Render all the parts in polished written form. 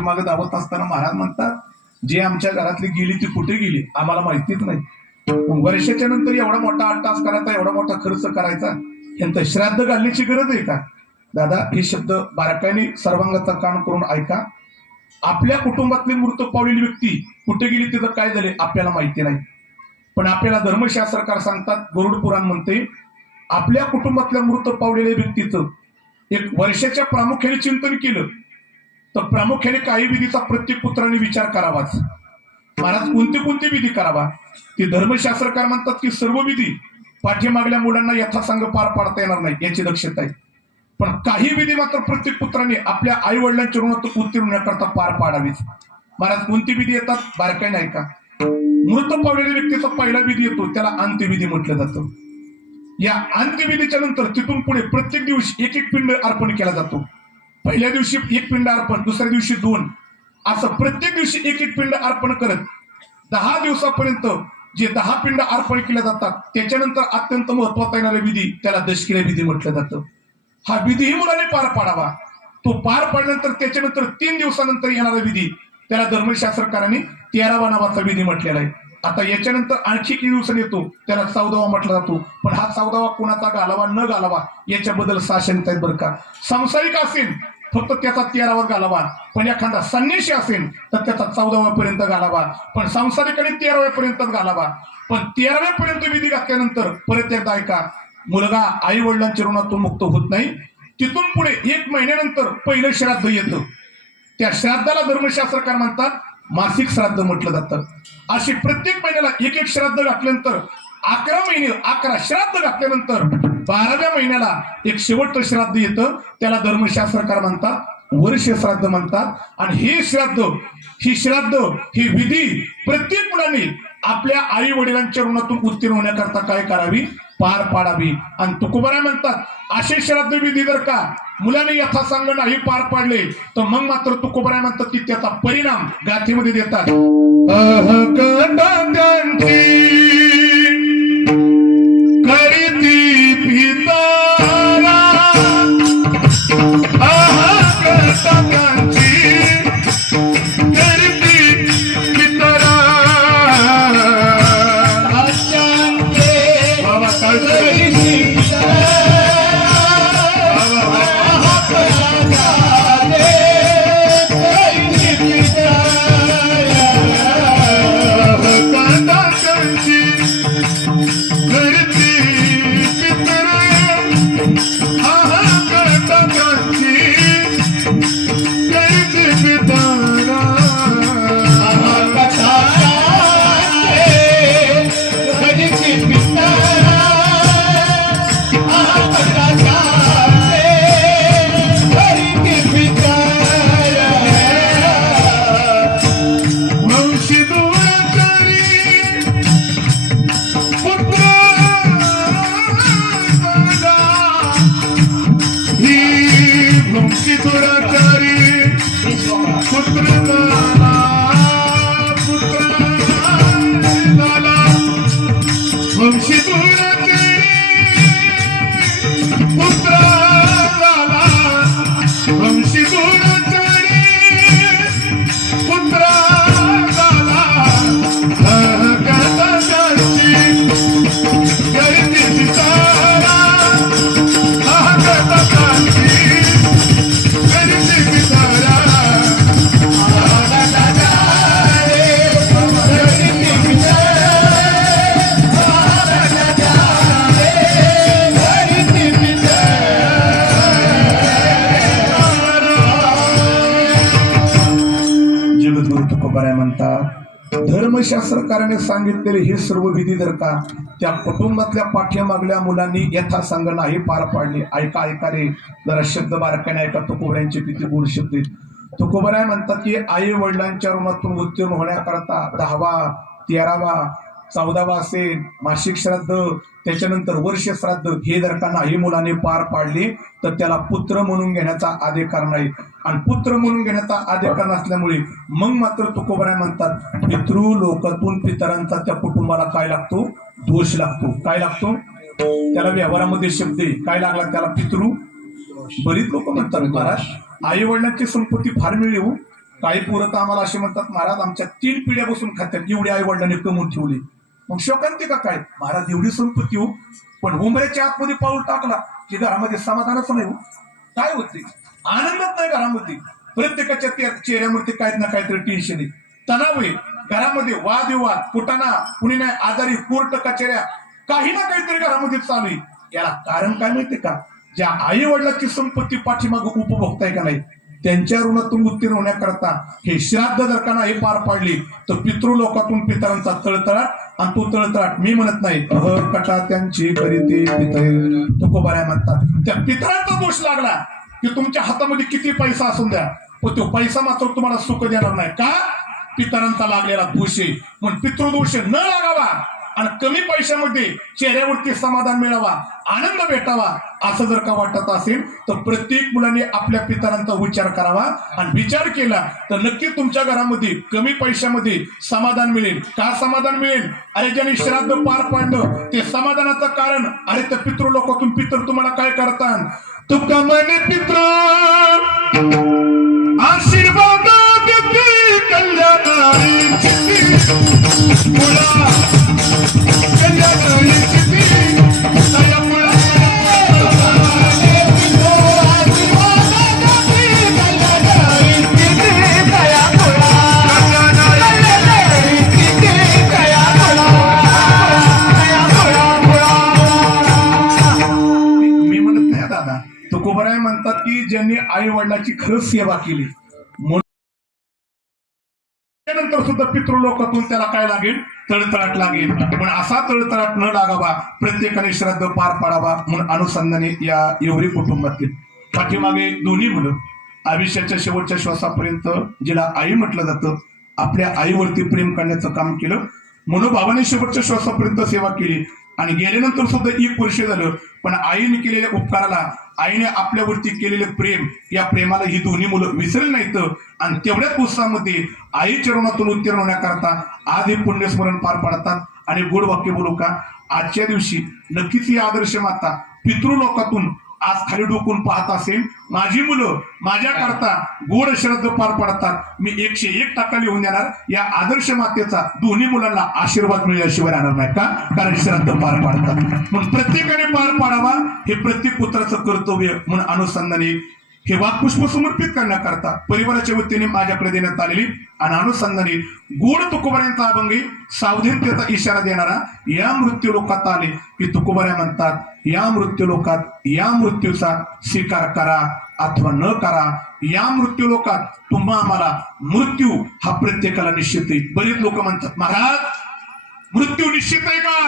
मागे धावत असताना महाराज म्हणतात, जे आमच्या घरातली गेली ती कुठे गेली आम्हाला माहितीच नाही. मग वर्षाच्या नंतर एवढा मोठा 8 तास करायचा, एवढा मोठा खर्च करायचा, यांचं श्राद्ध घालण्याची गरज आहे का? दादा, हे शब्द बारकाईने सर्वांगाचा कान करून ऐका. आपल्या कुटुंबातली मृत पावलेली व्यक्ती कुठे गेली, तिथं काय झाले आपल्याला माहिती नाही. पण आपल्याला धर्मशास्त्रकार सांगतात, गरुड पुराण म्हणते, आपल्या कुटुंबातल्या मृत पावलेल्या व्यक्तीचं एक वर्षाच्या प्रामुख्याने चिंतन केलं तर प्रामुख्याने काही विधीचा प्रत्येक पुत्राने विचार करावाच. महाराज, कोणते कोणते विधी करावा? ते धर्मशास्त्रकार म्हणतात की सर्व विधी पाठीमागल्या मुलांना यथासांग पार पाडता येणार नाही, याची दक्षता आहे. पण काही विधी मात्र प्रत्येक पुत्राने आपल्या आई वडिलांच्या ऋणात उत्तीर्ण होण्याकरता पार पाडावीच. महाराज, कोणती विधी येतात? बारकाई नाही का? मृत पावलेल्या व्यक्तीचा पहिला विधी येतो, त्याला अंत्यविधी म्हटलं जातं. या अंत्यविधीच्या नंतर तिथून पुढे प्रत्येक दिवशी एक एक पिंड अर्पण केला जातो. पहिल्या दिवशी एक पिंड अर्पण, दुसऱ्या दिवशी 2, असं प्रत्येक दिवशी एक एक पिंड अर्पण करत 10 दिवसापर्यंत जे 10 पिंड अर्पण केल्या जातात, त्याच्यानंतर अत्यंत महत्वाचा येणारा विधी, त्याला दशक्रिया विधी म्हटलं जातं. हा विधीही मुलाने पार पाडावा. तो पार पाडल्यानंतर त्याच्यानंतर 3 दिवसानंतर येणारा विधी, त्याला धर्मशास्त्रकारांनी 13वा नावाचा विधी म्हटलेला आहे. आता याच्यानंतर आणखी किती दिवसांनी येतो, त्याला 14वा म्हटला जातो. पण हा 14वा कोणाचा घालावा न घालावा याच्याबद्दल साशंकता आहेत बरं का. सांसारिक असेल फक्त त्याचा 13वा घालावा, पण एखादा संन्यासी असेल तर त्याचा 14वा पर्यंत घालावा, पण सांसारिकाने 13व्या पर्यंतच घालावा. पण 13व्या पर्यंत विधी घातल्यानंतर परत एकदा ऐका, मुलगा आई वडिलांच्या ऋणातून मुक्त होत नाही. तिथून पुढे 1 महिन्यानंतर पहिलं श्राद्ध येतं. त्या श्राद्धाला धर्मशास्त्रकार म्हणतात मासिक श्राद्ध म्हटलं जातं. अशी प्रत्येक महिन्याला एक एक श्राद्ध घातल्यानंतर 11 महिने 11 श्राद्ध घातल्यानंतर 12व्या महिन्याला एक शेवटचं श्राद्ध येतं, त्याला धर्मशास्त्रकार म्हणतात वर्ष श्राद्ध म्हणतात. आणि हे श्राद्ध ही विधी प्रत्येक मुलाने आपल्या आई वडिलांच्या ऋणातून उत्तीर्ण होण्याकरता काय करावी? पार पाडावी. आणि तुकोबाराय म्हणतात, असे श्राद्ध विधी जर का मुलाने यथासांग नाही पार पाडले तर मग मात्र तुकोबाराय म्हणतात की त्याचा परिणाम गाथेमध्ये देतात. धर्मशास्त्रकाराने सांगितलेले हे सर्व विधी जर का त्या कुटुंबातल्या पाठीमागल्या मुलांनी यथासांग नाही पार पाडले, ऐका रे जरा शब्द बारकाने ऐका. तुकोबरायांचे किती गोड शब्द आहेत. तुकोबराय म्हणतात की आई वडिलांच्या ऋणातून उत्तीर्ण होण्याकरता 10वा 13वा 14वा असेल मासिक श्राद्ध, त्याच्यानंतर वर्ष श्राद्ध, हे जर का नाही मुलाने पार पाडले तर त्याला पुत्र म्हणून घेण्याचा अधिकार नाही. आणि पुत्र म्हणून घेण्याचा अधिकार नसल्यामुळे मग मात्र तुकोबराय म्हणतात पितृलोकातून पितरांचा त्या कुटुंबाला काय लागतो? दोष लागतो. काय लागतो? त्याला व्यवहारामध्ये शब्द काय लागला त्याला? पितृ. बरीच लोक म्हणतात महाराज आई वडिलांची संपत्ती फार मिळली हो, काही पोरं तर आम्हाला असे म्हणतात, महाराज आमच्या 3 पिढ्या बसून खात्यात एवढी आई वडिलांनी कमवून ठेवली. मग शोकांती का काय महाराज, एवढी संपत्ती हो, पण उमऱ्याच्या आतमध्ये पाऊल टाकला की घरामध्ये समाधानच नाही हो. काय होते, आनंदच नाही घरामध्ये. प्रत्येकाच्या त्या चेहऱ्यावरती काहीच ना काहीतरी टेन्शन आहे, तणाव आहे. घरामध्ये वादविवाद, कुटाणा, कुणी नाही आजारी, कोर्ट कचेऱ्या, काही ना काहीतरी घरामध्ये चालू आहे. याला कारण काय माहितीये का, ज्या आई वडिलांची संपत्ती पाठीमाग उपभोगताय का नाही, त्यांच्या ऋणातून उत्तीर्ण होण्याकरता हे श्राद्ध जर का नाही पार पाडली तर पितृलोकातून पितरांचा तळतळाट, आणि तो तळतळाट मी म्हणत नाही, कटा त्यांची करीते तुकोबाऱ्या म्हणतात. त्या पितरांचा दोष लागला की तुमच्या हातामध्ये किती पैसा असून द्या, पण तो पैसा मात्र तुम्हाला सुख देणार नाही. का, पितरांचा लागलेला दोष आहे. म्हणून पितृदोष न लागावा आणि कमी पैशामध्ये चेहऱ्यावरती समाधान मिळावा, आनंद भेटावा, असं जर का वाटत असेल तर प्रत्येक मुलाने आपल्या पितरांचा विचार करावा. आणि विचार केला तर नक्की तुमच्या घरामध्ये कमी पैशामध्ये समाधान मिळेल. का समाधान मिळेल, अरे ज्यांनी श्राद्ध पार पाडलं ते समाधानाचं कारण, अरे त्या पितृलोकातून पितर तुम्हाला काय करतात, तुका म्हणे पित्र आशीर्वाद देते कल्याणारी मुला, कल्याणारी दया मुला. मी म्हणत नाही दादा, तुकोबाराय म्हणतात की ज्यांनी आई वडिलांची खरंच सेवा केली, त्यानंतर सुद्धा पितृलोकातून त्याला काय लागेल, तळतळाट लागेल. पण असा तळतळाट न लागावा, प्रत्येकाने श्राद्ध पार पाडावा. म्हणून अनुसंधाने या एवढी कुटुंबातील पाठीमागे दोन्ही मुलं आयुष्याच्या शेवटच्या श्वासापर्यंत जिला आई म्हटलं जातं, आपल्या आईवरती प्रेम करण्याचं काम केलं. मनोभावाने शेवटच्या श्वासापर्यंत सेवा केली. आणि गेल्यानंतर सुद्धा 1 वर्ष झालं, पण आईने केलेल्या उपकाराला, आईने आपल्यावरती केलेले प्रेम, या प्रेमाला ही दोन्ही मुलं विसरली नाहीत. आणि तेवढ्याच उत्साहामध्ये आई चरणातून उत्तीर्ण होण्याकरता आज हे पुण्यस्मरण पार पाडतात. आणि गोड वाक्य बोलू का, आजच्या दिवशी नक्कीच ही आदर्श माता पितृलोकातून आज खाली डोकून पाहत असेल, माझी मुलं माझ्याकरता गोड श्राद्ध पार पाडतात, मी 101% लिहून देणार. या आदर्श मातेचा दोन्ही मुलांना आशीर्वाद मिळाल्याशिवाय राहणार नाही. का, कारण श्राद्ध पार पाडतात. म्हणून प्रत्येकाने पार पाडावा, हे प्रत्येक पुत्राचं कर्तव्य. म्हणून अनुसंधाने हे वाक्पुष्प समर्पित करण्याकरता परिवाराच्या वतीने माझ्याकडे देण्यात आलेली आणि अनुसंधाने गोड तुकोबाऱ्यांचा अभंगी सावधानतेचा इशारा देणारा, या मृत्यू लोकात आले की तुकोबाऱ्या म्हणतात, या मृत्यू लोकात या मृत्यूचा स्वीकार करा अथवा न करा. या मृत्यू लोकात तुम्हा आम्हाला मृत्यू हा प्रत्येकाला निश्चित आहे. बरेच लोक म्हणतात, महाराज मृत्यू निश्चित आहे का,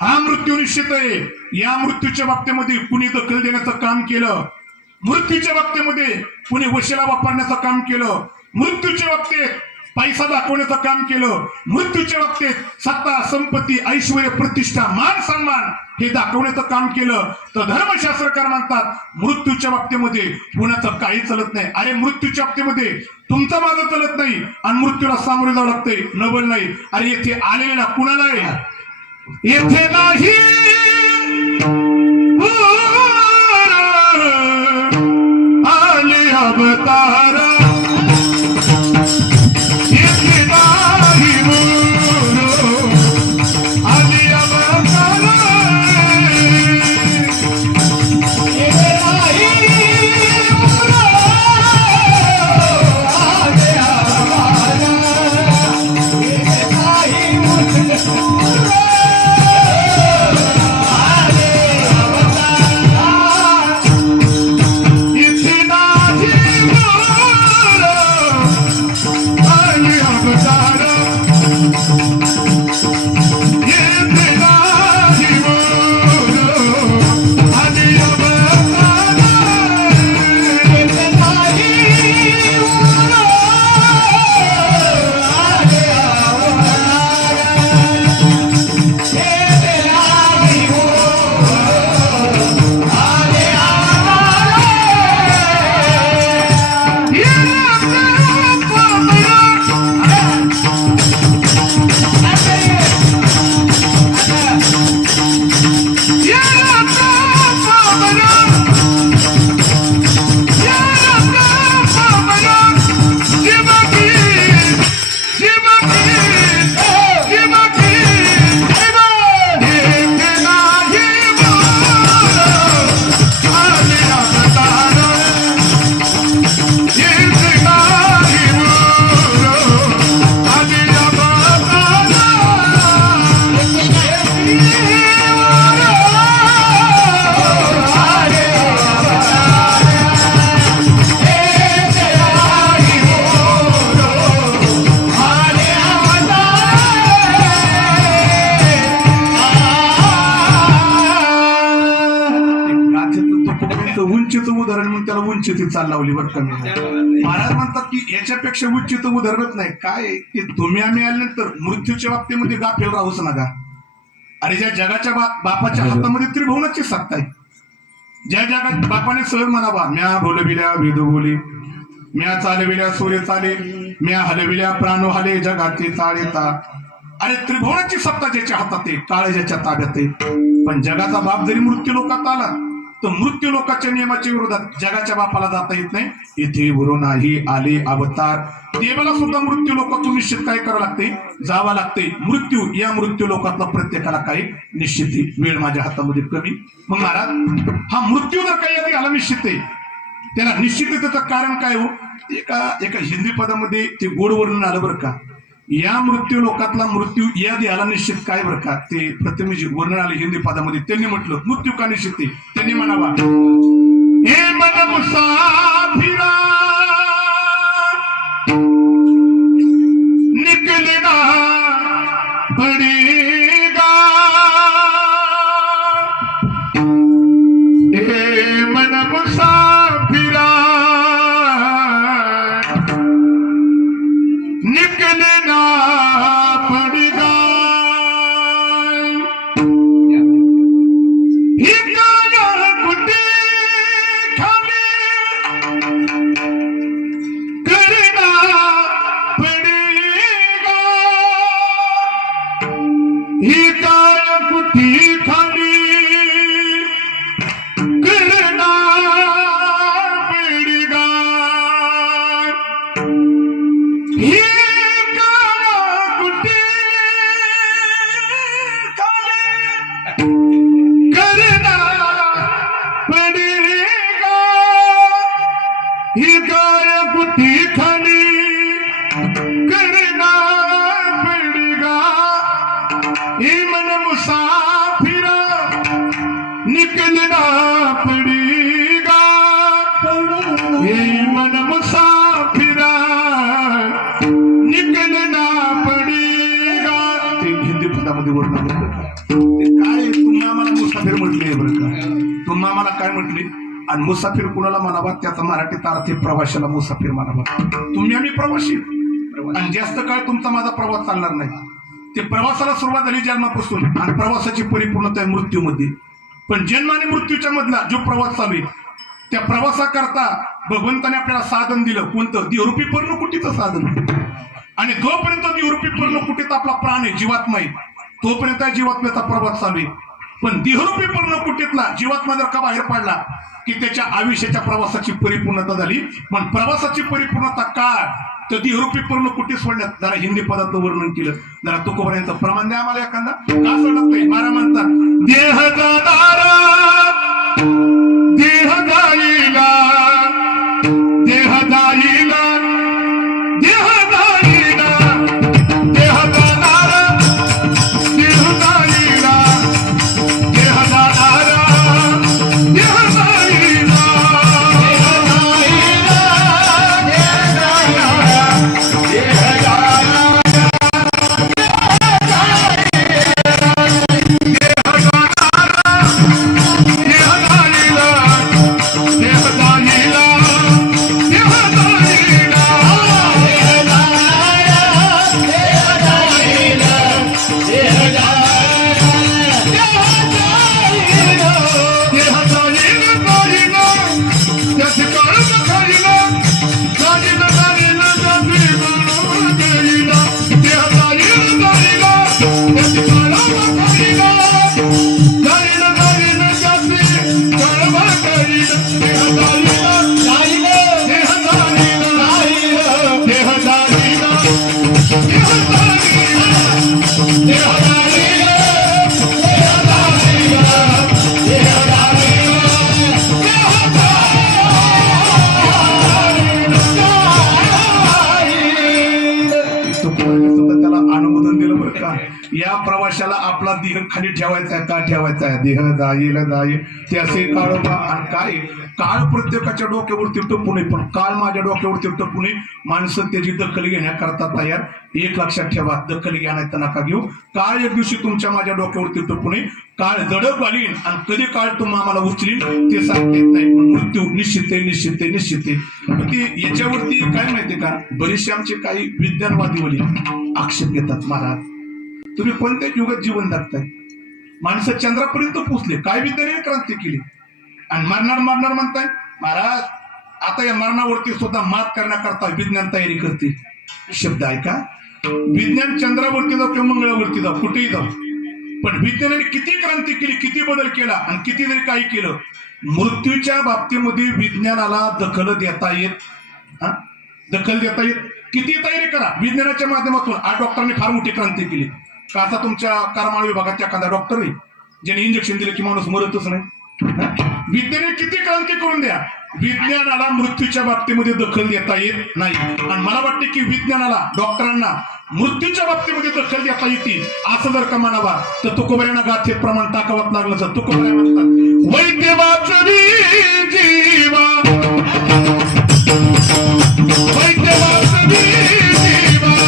हा मृत्यू निश्चित आहे. या मृत्यूच्या बाबतीमध्ये कुणी दखल देण्याचं काम केलं, मृत्यूच्या बाबतीमध्ये कुणी वशिला वापरण्याचं काम केलं, मृत्यूच्या बाबतीत पैसा दाखवण्याचं काम केलं, मृत्यूच्या बाबतीत सत्ता, संपत्ती, ऐश्वर, प्रतिष्ठा, मान सन्मान हे दाखवण्याचं काम केलं, तर धर्मशास्त्रकार म्हणतात मृत्यूच्या बाबतीमध्ये कुणाचं काही चलत नाही. अरे मृत्यूच्या बाबतीमध्ये तुमचं माझं चलत नाही आणि मृत्यूला सामोरे जावं लागतंय, नवल नाही. अरे येथे आलेला कुणाला आहे, येथे नाही आले अवतार, येथे नाही आले अवतार, येथे नाही आले अवतार, येथे नाही इथे नाही म्हणून त्याला उंचीती चाल लावली बरं कमी. महाराज म्हणतात की याच्यापेक्षा उच्चित उदाहरणच नाही. काय ते तुम्ही आम्ही आल्यानंतर मृत्यूच्या बाबतीमध्ये गाफील राहूच नका. अरे ज्या जगाच्या बापाच्या हातामध्ये त्रिभुवनाची सत्ता आहे, ज्या जगात बापाने सहज म्हणावा, म्या बोलविल्या वेद बोली, म्या चालविल्या सूर्य चाले, म्या हलविल्या प्राण हाले, जगाचे चाळेता. अरे त्रिभुवनाची सत्ता ज्याच्या हातात आहे, काळ ज्याच्या ताब्यात आहे. पण जगाचा बाप जरी मृत्यू लोकात आला तर मृत्यू लोकांच्या नियमाच्या विरोधात जगाच्या बापाला जाता येत नाही. इथे गुरु नाही आले अवतार. देवाला सुद्धा मृत्यू लोकातून निश्चित काय करावं लागते, जावं लागते. मृत्यू या मृत्यू लोकातला प्रत्येकाला काही निश्चित वेळ माझ्या हातामध्ये कमी. मग महाराज हा मृत्यू जर काही आधी आला निश्चित आहे, त्याला निश्चित त्याचं कारण काय हो. एका हिंदी पदामध्ये ते गोड वर्णन आलं बरं का. या मृत्यू लोकातला मृत्यू या द्याला निश्चित काय बरं का, ते प्रतिनिधी वर्णन आले हिंदी पदामध्ये. त्यांनी म्हटलं मृत्यू का निश्चित आहे. त्यांनी म्हणावा, हे मन मुसाफिरा निकलना पडेगा, हे मन मुसाफिरा निकलना पड़ेगा. कुटी खाली करना पड़ेगा, हिकाया कुटी खाली करना पड़ेगा. करना पड़ेगा, हिकाया कुटी खाली करना पड़ेगा. ये मन मुसाफिरा निकलना पड़ेगा, ये मन मुसाफिरा निकलना पड़ेगा. ते हिंदी पदामध्ये वर्णन करतात. ते काय तुम्ही आम्हाला मुसाफिर म्हटले बरं का, तुम्ही आम्हाला काय म्हटले. आणि मुसाफिर कुणाला म्हणावा, त्याचा मराठीत अर्थ प्रवाशाला मुसाफिर म्हणावा. तुम्ही आम्ही प्रवासी, आणि जास्त काळ तुमचा माझा प्रवास चालणार नाही. ते प्रवासाला सुरुवात झाली जन्मापासून, आणि प्रवासाची परिपूर्णता आहे मृत्यूमध्ये. पण जन्म आणि मृत्यूच्या मधला जो प्रवास चालू आहे, त्या प्रवासाकरता भगवंताने आपल्याला साधन दिलं. कोणतं, देहरूपी पर्णकुटीचं साधन. आणि जोपर्यंत देहरूपी पर्णकुटीत आपला प्राण आहे, जीवात्मा आहे, तोपर्यंत जीवात्म्याचा प्रवास चालू आहे. पण देहरूपी पर्णकुटीतला जीवात्मा जर का बाहेर पडला की त्याच्या आयुष्याच्या प्रवासाची परिपूर्णता झाली. पण प्रवासाची परिपूर्णता काय, तर देहरूपी पर्णकुटी सोडण्यात. जरा हिंदी पदाचं वर्णन केलं, जरा तुकोबाऱ्यांचं प्रमाण द्या आम्हाला एखादा. का सोडत महाराज म्हणतात, देह जाणारा देह जाईला, देह जाईला, देह जाईला, देह जाणारा देह जाईला, देह जाणारा देह जाईला, देह जाईला, देह जाईला, देह जाईला, या प्रवाशाला आपला देह खाली ठेवायचा का ठेवायचा. देह जाईल जाईल त्याचे काळोबा. आणि काय काळ प्रत्येकाच्या डोक्यावरती टपू नये, पण काळ माझ्या डोक्यावरती टपू नये. माणसं त्याची दखल घेण्याकरता तयार. एक लक्षात ठेवा, दखल घ्या नाही तर नका घेऊ. काळ एक दिवशी तुमच्या माझ्या डोक्यावरती टपू नये. काळ दडप घालीन आणि कधी काळ तुम्हाला आम्हाला उचलीन ते सांगता येत नाही, पण मृत्यू निश्चित आहे, निश्चित आहे, निश्चित आहे. ते याच्यावरती काय माहितीये का, बरेचसे आमचे काही विज्ञानवादी वली आक्षेप घेतात, महाराज तुम्ही कोणत्या युगात जीवन जगताय? माणसं चंद्रापर्यंत पोहोचले, काय विज्ञानाने क्रांती केली आणि मरणार मरणार म्हणताय. महाराज आता या मरणावरती सुद्धा मात करण्याकरता विज्ञान तयारी करते. शब्द ऐका, विज्ञान चंद्रावरती जाऊ किंवा मंगळावरती जाऊ, कुठेही जाऊ, पण विज्ञानाने किती क्रांती केली, किती बदल केला आणि किती जरी काही केलं, मृत्यूच्या बाबतीमध्ये विज्ञानाला दखल देता येत. दखल देता येत. किती तयारी करा विज्ञानाच्या माध्यमातून. आज डॉक्टरांनी फार मोठी क्रांती केली. का आता तुमच्या करमाळ विभागाच्या एखादा डॉक्टर आहे ज्याने इंजेक्शन दिले की माणूस मरतच नाही. विज्ञानाने किती क्रांती करून द्या, विज्ञानाला मृत्यूच्या बाबतीमध्ये दखल देता येत नाही. आणि मला वाटते की विज्ञानाला, डॉक्टरांना मृत्यूच्या बाबतीमध्ये दखल देता येते असं जर का म्हणावा तर तुकोबऱ्यांना गाथेत प्रमाण टाकावत लागलं तर तुकोबऱ्या म्हणतात, वैद्य वाचवी जीवा, वैद्य वाचवी जीवा,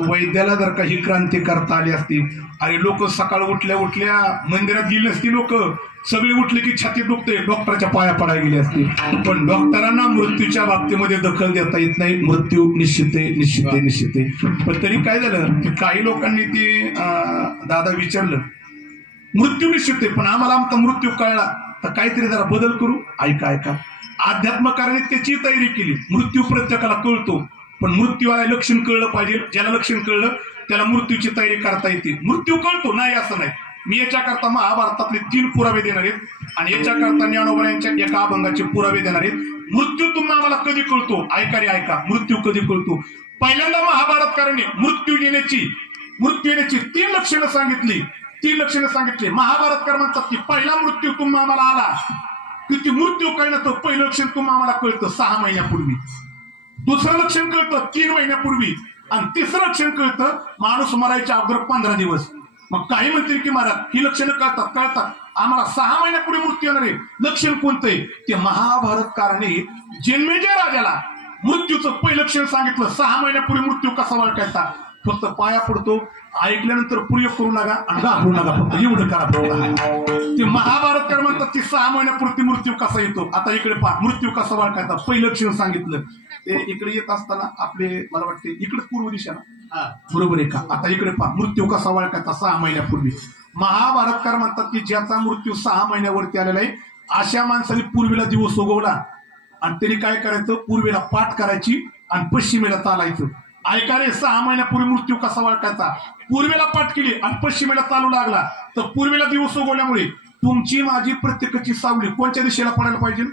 वैद्याला जर काही क्रांती करता आली असती, अरे लोक सकाळ उठल्या उठल्या मंदिरात गेली असती, लोक सगळी उठली की छाती दुखते, डॉक्टरच्या पाया पडायला गेली असती. पण डॉक्टरांना मृत्यूच्या बाबतीमध्ये दखल देता येत नाही. मृत्यू निश्चित आहे, निश्चित आहे, निश्चित आहे. पण तरी काय झालं की काही लोकांनी ते दादा विचारलं, मृत्यू निश्चित आहे पण आम्हाला आमचा मृत्यू कळला तर काहीतरी जरा बदल करू. ऐका ऐका, अध्यात्मकाराने त्याची तयारी केली. मृत्यू प्रत्येकाला कळतो, पण मृत्यूला लक्षण कळलं पाहिजे. ज्याला लक्षण कळलं त्याला मृत्यूची तयारी करता येते. मृत्यू कळतो नाही असं नाही. मी याच्याकरता महाभारतातले 3 पुरावे देणार आहेत आणि याच्याकरता ज्ञानोबरायांच्या एका अभंगाचे पुरावे देणार आहेत. मृत्यू तुम्हाला आम्हाला कधी कळतो, ऐका रे ऐका, मृत्यू कधी कळतो. पहिल्यांदा महाभारतकारांनी मृत्यू येण्याची 3 लक्षणं सांगितली. 3 लक्षणं सांगितली. महाभारतकार म्हणतात की पहिला मृत्यू तुम्हाला आम्हाला आला की ती मृत्यू कळण्याचं पहिलं लक्षण तुम्हाला आम्हाला कळतं 6 महिन्यापूर्वी. दुसरं लक्षण कळतं 3 महिन्यापूर्वी आणि तिसरं लक्षण कळतं माणूस मरायच्या अगोदर 15 दिवस. मग काही म्हणतील की महाराज ही लक्षणं कळतात आम्हाला 6 महिन्यापूर्वी मृत्यू येणार आहे. लक्षण कोणतं आहे ते महाभारतकाराने जन्मेजय राजाला मृत्यूचं पहिलं लक्षण सांगितलं. 6 महिन्यापूर्वी मृत्यू कसा ओळखायचा. फक्त पाया पडतो, ऐकल्यानंतर प्रयोग करू नका आणि घाबरू नका, फक्त एवढं करा. ते महाभारतकार म्हणतात की 6 महिन्यापूर्वी मृत्यू कसा येतो. आता इकडे पहा, मृत्यू कसा ओळखायचा पहिलं लक्षण सांगितलं. ते इकडे येत असताना आपले मला वाटते इकडे पूर्व दिशा ना, बरोबर आहे का. आता इकडे पहा, मृत्यू कसा ओळखायचा 6 महिन्यापूर्वी. महाभारतकार म्हणतात की ज्याचा मृत्यू 6 महिन्यावरती आलेला आहे अशा माणसाने पूर्वेला दिवस उगवला आणि त्यांनी काय करायचं, पूर्वेला पाठ करायची आणि पश्चिमेला चालायचं. ऐका रे, 6 महिन्यापूर्वी मृत्यू कसा ओळखायचा. पूर्वेला पाठ केली आणि पश्चिमेला चालू लागला तर पूर्वेला दिवस उगवल्यामुळे तुमची माझी प्रत्येकाची सावली कोणत्या दिशेला पडायला पाहिजे,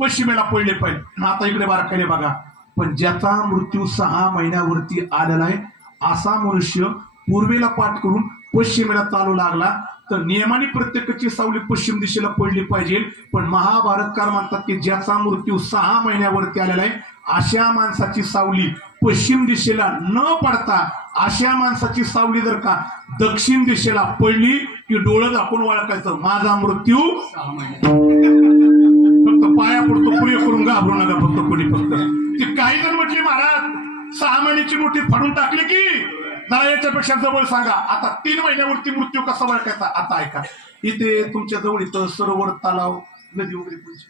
पश्चिमेला पडले पाहिजे. आता इकडे बारकाईने बघा, पण ज्याचा मृत्यू 6 महिन्यावरती आलेला आहे असा मनुष्य पूर्वेला पाठ करून पश्चिमेला चालू लागला तर नियमाने प्रत्येकाची सावली पश्चिम दिशेला पडली पाहिजे. पण महाभारतकार म्हणतात की ज्याचा मृत्यू 6 महिन्यावरती आलेला आहे अशा माणसाची सावली पश्चिम दिशेला न पडता अशा माणसाची सावली जर का दक्षिण दिशेला पडली की डोळं झाकून ओळखायचं माझा मृत्यू 6 फक्त पाया पडतो, प्रयोग करून घाबरू नका फक्त कोणी. फक्त ते काही जण म्हटले महाराज 6 महिन्याची मोठी फाडून टाकली की जरा याच्यापेक्षा जवळ सांगा. आता 3 महिन्यावरती मृत्यू कसा ओळखायचा. आता ऐका, इथे तुमच्या जवळ इथं सरोवर, तलाव, नदी वगैरे कोणची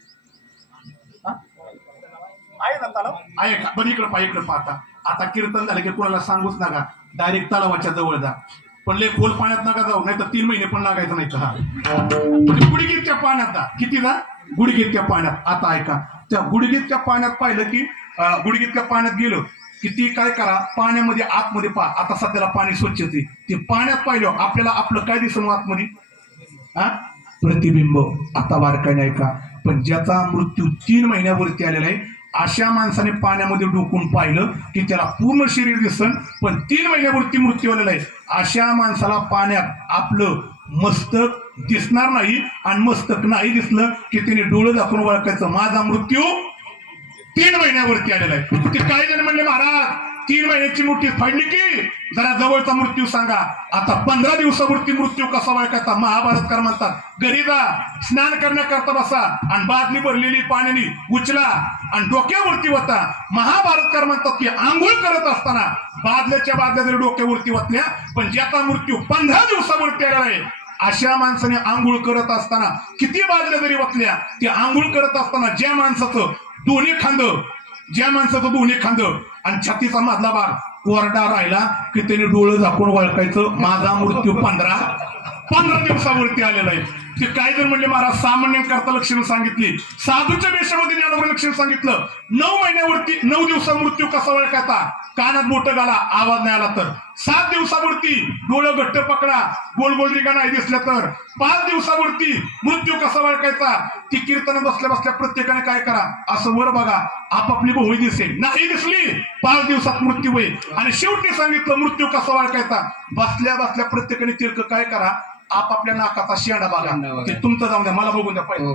आहे ना, तलाव आहे का. पण इकडे पहा, इकडे पाहता. आता कीर्तन झालं की कोणाला सांगूच नका, डायरेक्ट तलावाच्या जवळ जा. पण लय खोल पाण्यात नका जाऊ, नाही तर 3 महिने पण लागायचं नाही. हा गुडघेच्या पाण्यात जा. किती जा, गुडघेच्या पाण्यात. आता ऐका, त्या गुडघेच्या पाण्यात पाहिलं की गुडघेच्या पाण्यात गेलो की ती काय करा, पाण्यामध्ये आतमध्ये पहा. आता सध्याला पाणी स्वच्छ ते पाण्यात पाहिलं आपल्याला आपलं काय दिसलं आतमध्ये, हा प्रतिबिंब आता बारकाने ऐका. पण ज्याचा मृत्यू 3 महिन्यावरती आलेला आहे अशा माणसाने पाण्यामध्ये डोकून पाहिलं की त्याला पूर्ण शरीर दिसन, पण 3 महिन्यावरती मृत्यू आलेला आहे अशा माणसाला पाण्यात आपलं मस्तक दिसणार नाही. आणि मस्तक नाही दिसलं की त्याने डोळं दाखवून ओळखायचं माझा मृत्यू 3 महिन्यावरती आलेला आहे. ते काही जण म्हणले महाराज 3 महिन्याची नोटीस फाडली की जरा जवळचा मृत्यू सांगा. आता 15 दिवसावरती मृत्यू कसा ओळखायचा महाभारतकार म्हणतात घरी जा स्नान करण्याकरता बसा आणि बादली भरलेली पाण्याने उचला आणि डोक्यावरती वता. महाभारतकार म्हणतात की आंघोळ करत असताना बादल्या जरी डोक्यावरती वतल्या, पण ज्याचा मृत्यू 15 दिवसावरती आलेला आहे अशा माणसाने आंघोळ करत असताना किती बादल्या जरी वतल्या, ते आंघोळ करत असताना ज्या माणसाचं दोन्ही खांद आणि छातीचा मधला भाग कोरडा राहिला की त्याने डोळं झाकून ओळखायचं माझा मृत्यू 15 दिवसावरती आलेला आहे. ते काही जण म्हणजे महाराज सामान्यांकरता लक्षणं सांगितली, साधूच्या वेशामध्ये ज्ञानोबा लक्षण सांगितलं. 9 दिवसा मृत्यू कसा ओळखायचा, कानात बोटं घाला आवाज नाही आला तर. 7 दिवसावरती डोळं घट्ट पकडा गोल गोल रिगा नाही दिसल्या तर. 5 दिवसावरती मृत्यू कसा ओळखायचा, ती कीर्तन बसल्या प्रत्येकाने काय करा असं वर बघा आपापली भोवळी दिसेल, नाही दिसली 5 दिवसात मृत्यू होईल. आणि शेवटी सांगितलं मृत्यू कसा ओळखायचा, बसल्या प्रत्येकाने तिरक काय करा आपापल्या नाकाचा शेंडा बघा. ते तुमचं जाऊन द्या मला बघून द्या पहिले.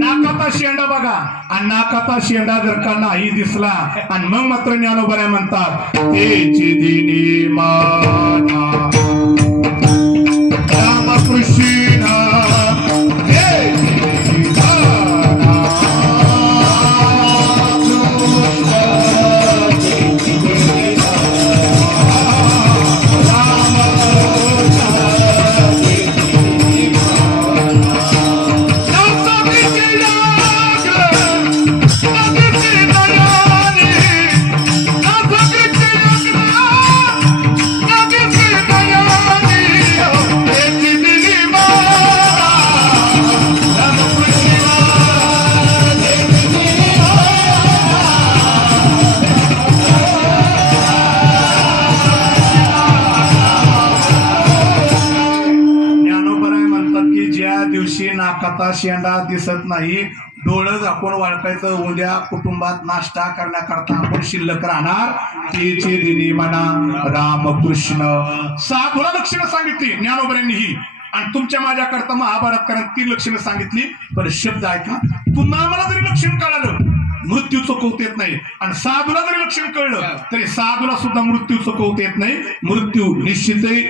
नाकाचा शेंडा बघा आणि नाकाचा शेंडा जर का नाही दिसला आणि मग मात्र ज्ञानोबा म्हणतात तेची दिनी माना रामकृष्ण नाकाचा शेंडा दिसत नाही डोळं झाकून ओळखायचं. उद्या कुटुंबात नाश्ता करण्याकरता आपण शिल्लक राहणार तेचे दिनी म्हणा रामकृष्ण. साधूला लक्षणं सांगितली ज्ञानोबऱ्यांनी ही आणि तुमच्या माझ्याकरता महाभारतकारांनी 3 लक्षणं सांगितली. पण शब्द ऐका, तुम्हाला जरी लक्षण कळालं मृत्यू चुकवता येत नाही आणि साधूला जरी लक्षण कळलं तरी साधूला सुद्धा मृत्यू चुकवता येत नाही. मृत्यू निश्चित आहे.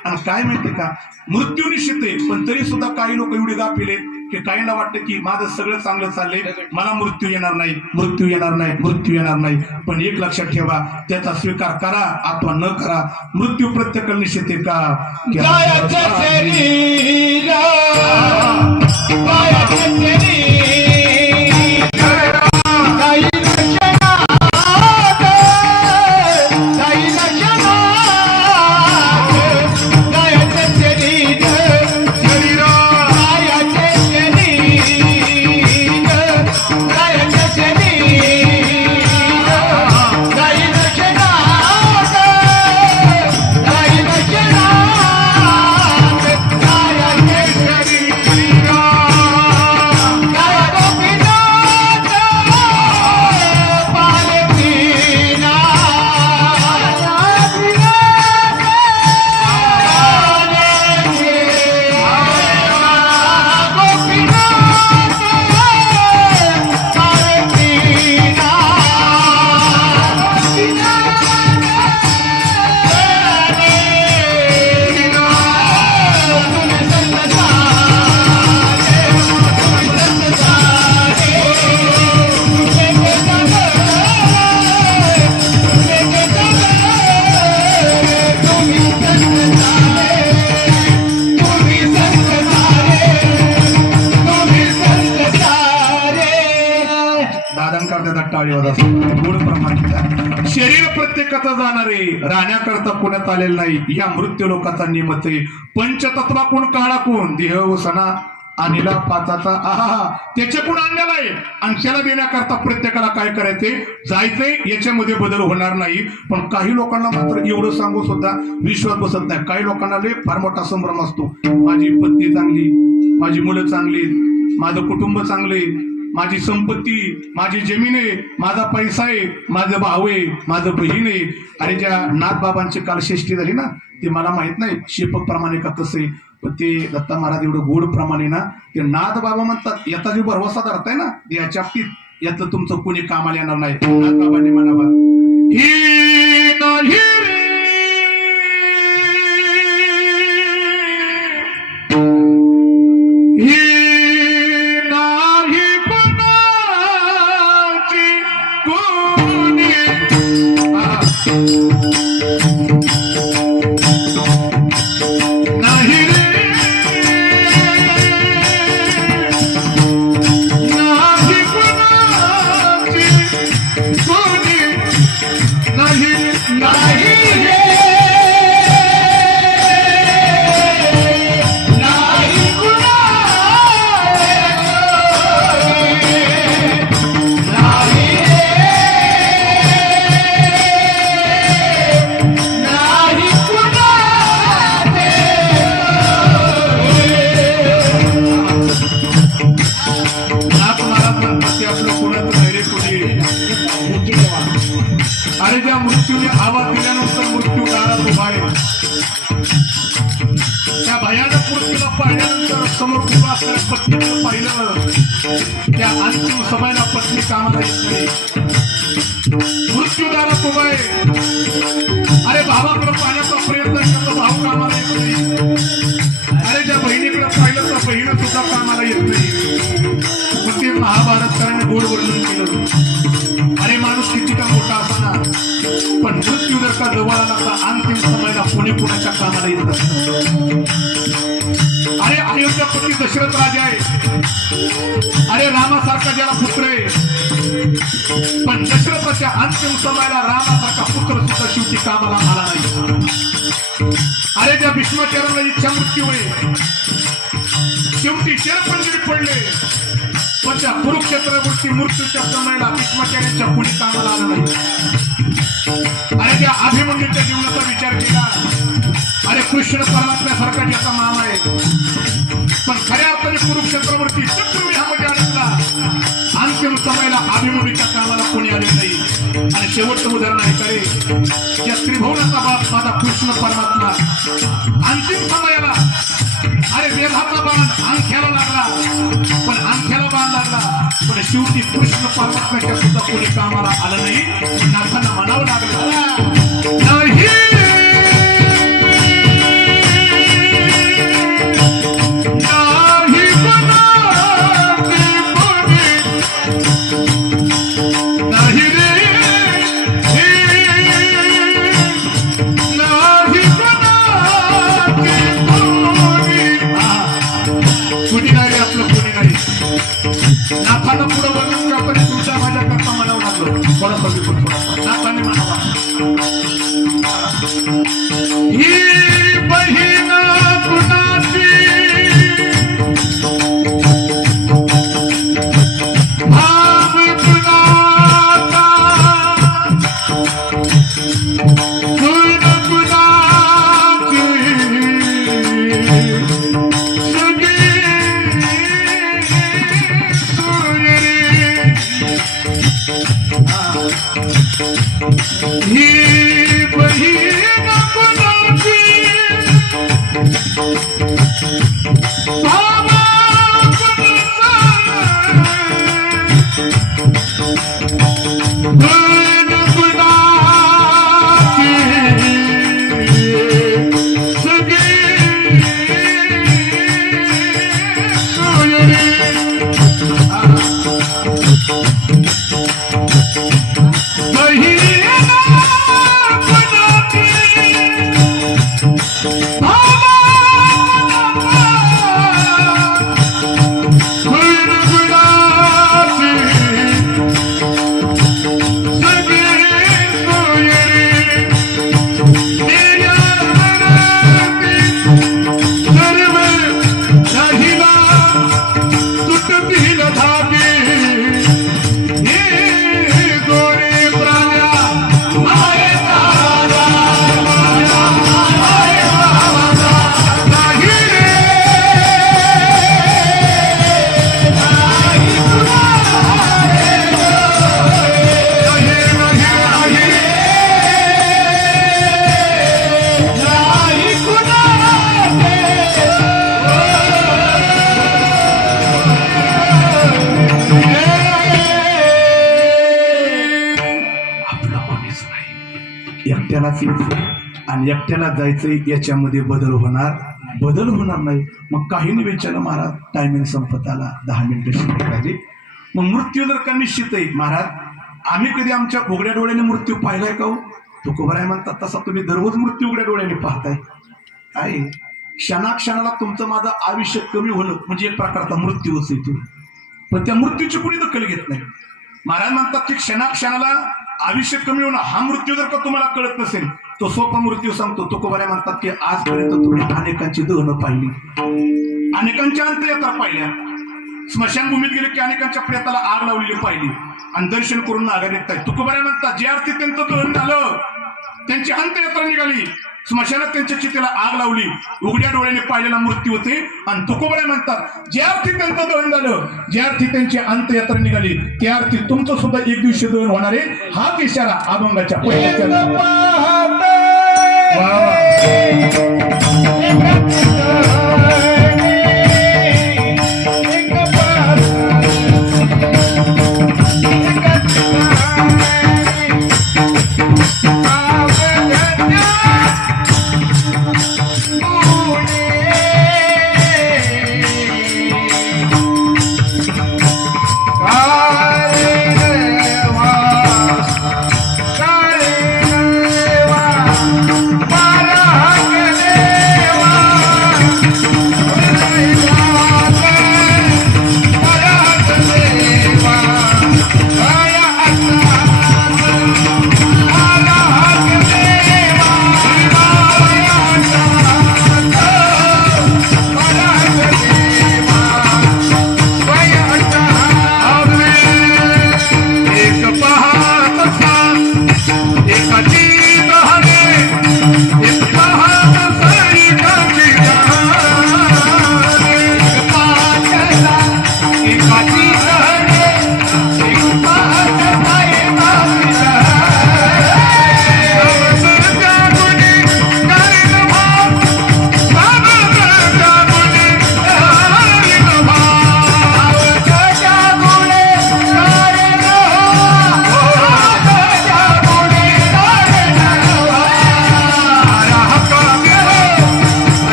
आणि काय माहितीये का, मृत्यू निश्चित आहे पण तरी सुद्धा काही लोक एवढे गाफिले की काहींना वाटतं की माझं सगळं चांगलं चाललंय, मला मृत्यू येणार नाही. पण एक लक्षात ठेवा, त्याचा स्वीकार करा अथवा न करा, मृत्यू प्रत्येक निश्चित आहे का. शरीर प्रत्येकाचा जाणारे राहण्याकरता पुण्यात आलेलं नाही. या मृत्यू लोकांचा नियमच आहे. पंचतत्वाकून काळाकून देह वसना आणला पाचाचा आहा त्याच्याकडून आणलेला आहे आणि त्याला देण्याकरता प्रत्येकाला काय करायचंय जायचंय. याच्यामध्ये बदल होणार नाही. पण काही लोकांना मात्र एवढं सांगू सुद्धा विश्वास बसत नाही. काही लोकांना लय फार मोठा संभ्रम असतो. माझी पत्नी चांगली, माझी मुलं चांगली, माझं कुटुंब चांगले, माझी संपत्ती, माझी जमीन आहे, माझा पैसा आहे, माझं भाऊ आहे, माझं बहीण आहे. आणि ज्या नाथबाबांची काल षष्ठी झाली ना ते मला माहित नाही शेपक प्रमाणे का कसं आहे. पण ते दत्ता महाराज एवढं गोड प्रमाणे ना ते नाथ बाबा म्हणतात याचा जो भरवसा धरताय ना याच्या बाबतीत यातलं तुमचं कोणी कामाला येणार नाही. नाथ बाबांनी म्हणावा ही नाही अरे ज्या मृत्यूने आवाज दिल्यानंतर मृत्यू दारात उभा आहे. त्या भयानक मृत्यूला पाहिल्यानंतर समोर उभा असणाऱ्या पत्नीकडे पाहिलं. त्या अंतिम समयाला पत्नी कामाला येत नाही. मृत्यू दारात उभा आहे. अरे भावाकडे पाहण्याचा प्रयत्न करतो भाऊ कामाला येत नाही. अरे ज्या बहिणीकडे पाहिलं तर बहीण सुद्धा कामाला येत नाही. मग ते महाभारताने गोड वर्णन केलं. अरे माणूस किती का मोठा असताना पण मृत्यू जर का जवळ आला तर अंतिम समयाला कोणी कोणाच्या कामाला येत असतं. अरे अयोध्यापती दशरथ राजा आहे. अरे रामासारखा ज्याला पुत्र आहे पण दशरथाच्या अंतिम समयाला रामासारखा पुत्र सुद्धा शेवटी कामाला आला नाही. अरे ज्या भीष्माचार्याला इच्छा मृत्यू आहे शेवटी शेरपंजरी पडले पण त्या कुरुक्षेत्रावरती मृत्यूच्या समयाला भीष्माचार्यांच्या पुढे कामाला आलं नाही. अरे त्या अभिमन्यूच्या जीवनाचा विचार केला. अरे कृष्ण परमात्म्यासारखा ज्याचा मामा आहे पण खऱ्या अर्थाने कुरुक्षेत्रावरती चक्रव्यूहामध्ये अडकला. अंतिम समयाला अभिमन्यूच्या कामाला कोणी आले नाही. आणि शेवटचं उदाहरण आहे करे या त्रिभुवनाचा बाप माझा कृष्ण परमात्मा अंतिम समयाला अरे वेधाचा बाण अंगठ्याला लागला पण अंगठ्याला बाण लागला पण शेवटी कृष्ण परमात्म्याच्या सुद्धा कोणी कामाला आलं नाही. नाथांना म्हणावं लागलं नाही नाथांना पुढे वर्णन करताना तुमच्या माझ्या करता म्हणावं लागलं थोडासा नाथांनी म्हणावा ही बहीण कुणाची भाव कुणाचा गुण कुणाची ही बहीण कुणाची भाव कुणाचा गुण कुणाची सगळी सोयरी. वाटतील धागे हे गोरे प्राण्या मायेचा नाही रे एकट्यालाच यायचं आणि एकट्याला जायचंय याच्यामध्ये बदल होणार नाही. मग काही निवेचन महाराज टायमिंग संपत आला 10 मिनिटं शिल्लक राहिली. मग मृत्यू जर का निश्चित आहे महाराज आम्ही कधी आमच्या उघड्या डोळ्याने मृत्यू पाहिलाय का हो? तुकोबराय म्हणतात तसा तुम्ही दररोज मृत्यू उघड्या डोळ्याने पाहताय काय क्षणाक्षणाला तुमचं माझं आयुष्य कमी होणं म्हणजे एक प्रकारचा मृत्यूच येतो. पण त्या मृत्यूची कुणी दखल घेत नाही. महाराज म्हणतात की क्षणाक्षणाला आयुष्य कमी होणं हा मृत्यू जर का तुम्हाला कळत नसेल तो सोपा मृत्यू सांगतो. तुकोबराय म्हणतात की आजपर्यंत तुम्ही अनेकांची दहनं पाहिली, अनेकांच्या अंत्ययात्रा पाहिल्या, स्मशानभूमीत गेले की अनेकांच्या प्रेताला आग लावलेली पाहिली आणि दर्शन करून नागा निघताय. तुकोबराय म्हणतात जे अर्थी त्यांचं दहन झालं त्यांची अंत्ययात्रा निघाली, स्मशानात त्यांच्या चितेला आग लावली, उघड्या डोळ्याने पाहिलेला मृत्यू होते. आणि तुकोबराय म्हणतात ज्या अर्थी त्यांचं दहन झालं, ज्या अर्थी त्यांची अंत्ययात्रा निघाली त्या अर्थी तुमचं सुद्धा एक दिवशी दहन होणार आहे. हा इशारा अभंगाच्या पहिल्याच्या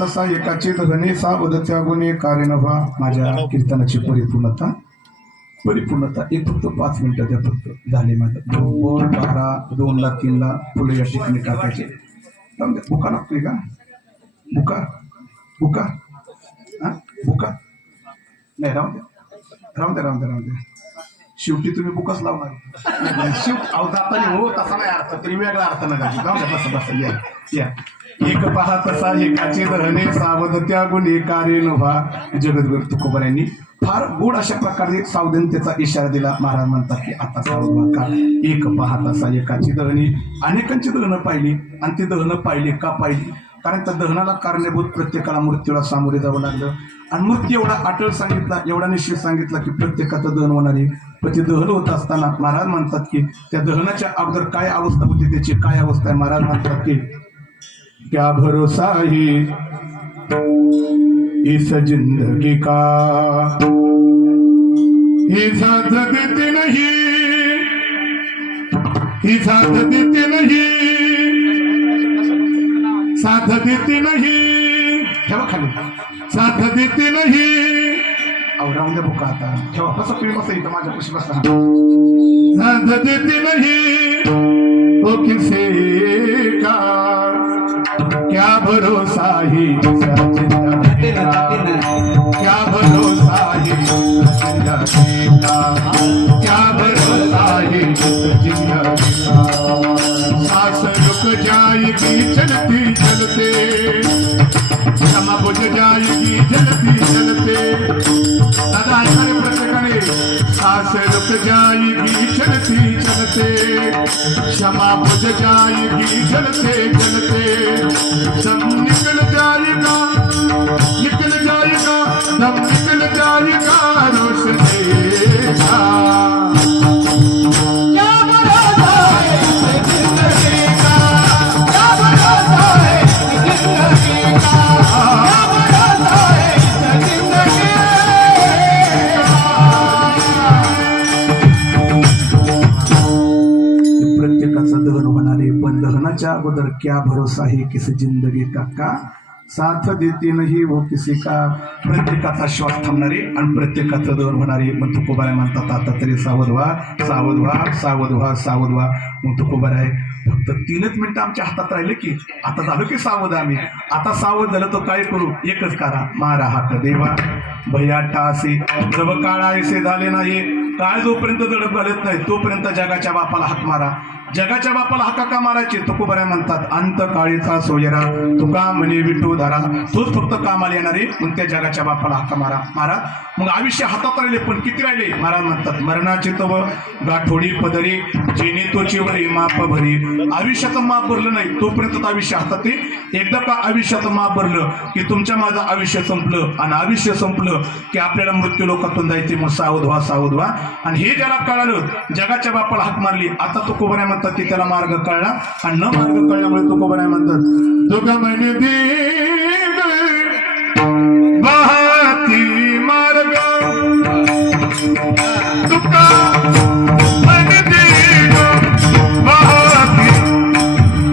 तसा एकाचे धने सावधत्या गुणे कार्यनभा. माझ्या कीर्तनाची परिपूर्णता एक फक्त 5 मिनिटं द्या फक्त झाले माझं. 12 2ला 3ला फुलं या ठिकाणी टाकायचे. बुका लागतोय का? बुका हा बुका नाही राहून द्या. शेवटी तुम्ही बुकच लावणार अहो जाताना हो तसा नाही अर्थ तरी वेगळा अर्थ नका जाऊ द्या बस बस या एक पहा तसा एकाचे दहने सावध त्या गुन्हे कार्य नव्हा जगद्गुरु तुकोबा यांनी फार गोड अशा प्रकारे सावधानतेचा इशारा दिला. महाराज म्हणतात की आता सावध का एक पहा तसा एकाची दहने अनेकांची दहनं पाहिली आणि ती दहनं पाहिली का पाहिली कारण त्या दहनाला कारणीभूत प्रत्येकाला मृत्यूला सामोरे जावं लागलं आणि मृत्यू एवढा अटळ सांगितला एवढा निश्चित सांगितला की प्रत्येकाचं दहन होणार आहे. पण ते दहन होत असताना महाराज म्हणतात की त्या दहनाच्या अगोदर काय अवस्था होती त्याची काय अवस्था आहे. महाराज म्हणतात की क्या भरोसा है इस जिंदगी का ही साथ देते नहीं ही साथ देते नहीं साथ देते नहीं ठेवा खाली साथ देते नहीं अहो राहून द्या बुका आता ठेवा कसं तुम्ही बसा इथं माझ्या पशी बसा साथ देते नहीं वो किसे का क्या भरोसा ही क्या भरोसा ही क्या भरोसा ही सांस रुक जाएगी चलती चलते क्षमा बुझ जाएगी जलती जलते दादा ऐसा प्रत्येकाने सांस रुक जाएगी चलती चलते क्षमा बुझ जाएगी जलते जलते दम निकल जाएगा दम निकल जाएगा रोशनी का प्रत्येकाचं दहन होणारे पण दहनाच्या अगोदर क्या भरोसा है किसी जिंदगी का साथ देते नाही वो किसी का प्रत्येकाचा श्वास थांबणारे आणि प्रत्येकाचं दहन होणारे मग तुकोबाराय म्हणतात आता तरी सावध व्हा सावध व्हा सावध व्हा सावध व्हा. मग तुकोबाराय फक्त 3च मिनिटं आमच्या हातात राहिले की आता झालो की सावध आम्ही आता सावध झालं तो काय करू एकच करा मारा हात देवा भया टासे जब काळा ऐसे झाले नाही काळ जोपर्यंत दडप घालत नाही तोपर्यंत जगाच्या बापाला हाक मारा. जगाच्या बापाला हाका का मारायचे तुकोबाराय म्हणतात अंत काळीचा सोयरा तुका म्हणे विठू धरा तोच फक्त कामाला येणारे मग त्या जगाच्या बापाला हाका मारा मारा. मग आयुष्य हातात राहिले पण किती राहिले महाराज म्हणतात मरणाचे तव गाठोडी पदरी जेणे तोची वरी माप भरी. आयुष्याचं माप भरलं नाही तोपर्यंत आयुष्य हातात एकदा का आयुष्याचं माप भरलं की तुमच्या माझं आयुष्य संपलं आणि आयुष्य संपलं की आपल्याला मृत्यू लोकातून जायचे. मग सावध व्हा सावध व्हा. आणि हे ज्याला कळालं जगाच्या बापाला हाक मारली आता तुकोबाराय म्हणतात की त्याला मार्ग कळला आणि न मार्ग कळल्यामुळे तुकोबाराय म्हणतात तुका म्हणे वाहती मार्ग तुका म्हणे वाहती वाहती